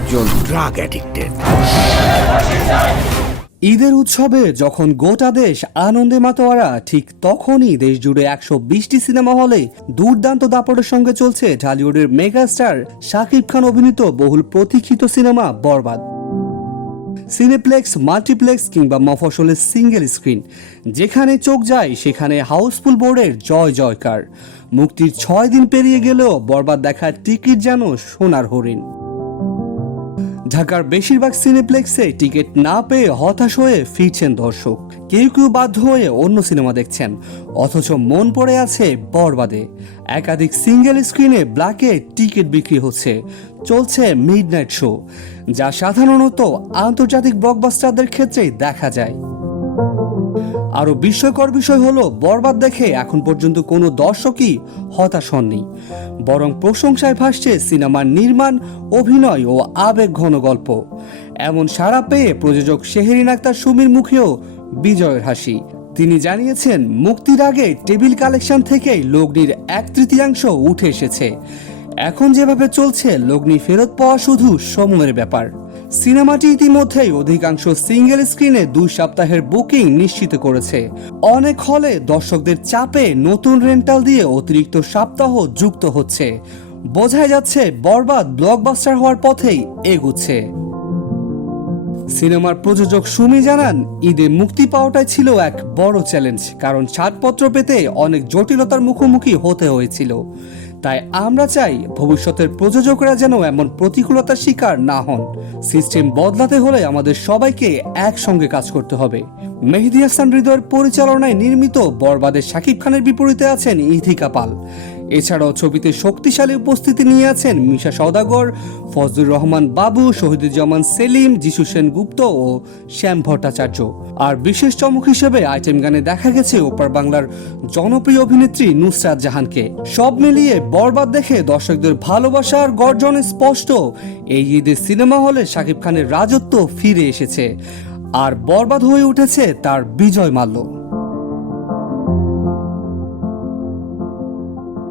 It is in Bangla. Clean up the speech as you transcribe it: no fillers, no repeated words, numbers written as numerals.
একজন ড্রাগ অ্যাডিক্টেড। ঈদের উৎসবে যখন গোটা দেশ আনন্দে মাতোয়ারা, ঠিক তখনই দেশ জুড়ে 120টি সিনেমা হলে দুর্দান্ত দাপটের সঙ্গে চলছে ঢালিউডের মেগাস্টার শাকিব খান অভিনীত বহুল প্রতীক্ষিত সিনেমা বরবাদ। সিনেপ্লেক্স, মাল্টিপ্লেক্স কিংবা মফস্বলের সিঙ্গেল স্ক্রিন, যেখানে চোখ যায় সেখানে হাউসফুল বোর্ডের জয় জয়কার। মুক্তির 6 দিন পেরিয়ে গেলেও বরবাদ দেখার টিকিট যেন সোনার হরিণ। ঢাকার বেশিরভাগ সিনেপ্লেক্সে টিকিট না পেয়ে হতাশ হয়ে ফিরছেন দর্শক। কেউ কেউ বাধ্য হয়ে অন্য সিনেমা দেখছেন, অথচ মন পড়ে আছে বরবাদে। একাধিক সিঙ্গেল স্ক্রিনে ব্ল্যাকে টিকিট বিক্রি হচ্ছে, চলছে মিডনাইট শো, যা সাধারণত আন্তর্জাতিক ব্লকবাস্টারদের ক্ষেত্রেই দেখা যায়। আরও বিস্ময়কর বিষয় হলো, বরবাদ দেখে এখন পর্যন্ত কোনো দর্শকই হতাশ হননি, বরং প্রশংসায় ভাসছে সিনেমার নির্মাণ, অভিনয় ও আবেগ ঘন গল্প। এমন সাড়া পেয়ে প্রযোজক শেহরিন আক্তার সুমির মুখেও বিজয়ের হাসি। তিনি জানিয়েছেন, মুক্তির আগে টেবিল কালেকশন থেকেই লগ্নির 1/3 উঠে এসেছে। এখন যেভাবে চলছে, লগ্নি ফেরত পাওয়া শুধু সময়ের ব্যাপার। সিনেমাটি ইতিমধ্যেই অধিকাংশ সিঙ্গেল স্ক্রিনে 2 সপ্তাহের বুকিং নিশ্চিত করেছে। অনেক হলে দর্শকদের চাপে নতুন রেন্টাল দিয়ে অতিরিক্ত সপ্তাহ যুক্ত হচ্ছে। বোঝাই যাচ্ছে বরবাদ ব্লকবাস্টার হওয়ার পথেই এগুচ্ছে। সিনেমার প্রযোজক সুমি জানান, ঈদে মুক্তি পাওয়াটাই ছিল এক বড় চ্যালেঞ্জ, কারণ ছাড়পত্র পেতে অনেক জটিলতার মুখোমুখি হতে হয়েছিল। তাই আমরা চাই ভবিষ্যতের প্রযোজকরা যেন এমন প্রতিকূলতার শিকার না হন। সিস্টেম বদলাতে হলে আমাদের সবাইকে একসঙ্গে কাজ করতে হবে। মেহেদী হাসান হৃদয়ের পরিচালনায় নির্মিত বরবাদে শাকিব খানের বিপরীতে আছেন ইথিকা পাল। এছাড়াও ছবিতে শক্তিশালী উপস্থিতি নিয়ে আছেন মিশা সওদাগর, ফজলুর রহমান বাবু, শহীদুজ্জামান সেলিম, যিশু সেনগুপ্ত ও শ্যাম ভট্টাচার্য। আর বিশেষ চমক হিসেবে আইটেম গানে দেখা গেছে ওপার বাংলার জনপ্রিয় অভিনেত্রী নুসরাত জাহানকে। সব মিলিয়ে বরবাদ দেখে দর্শকদের ভালোবাসার গর্জনে স্পষ্ট, এই ঈদের সিনেমা হলে শাকিব খানের রাজত্ব ফিরে এসেছে, আর বরবাদ হয়ে উঠেছে তার বিজয় মাল্য।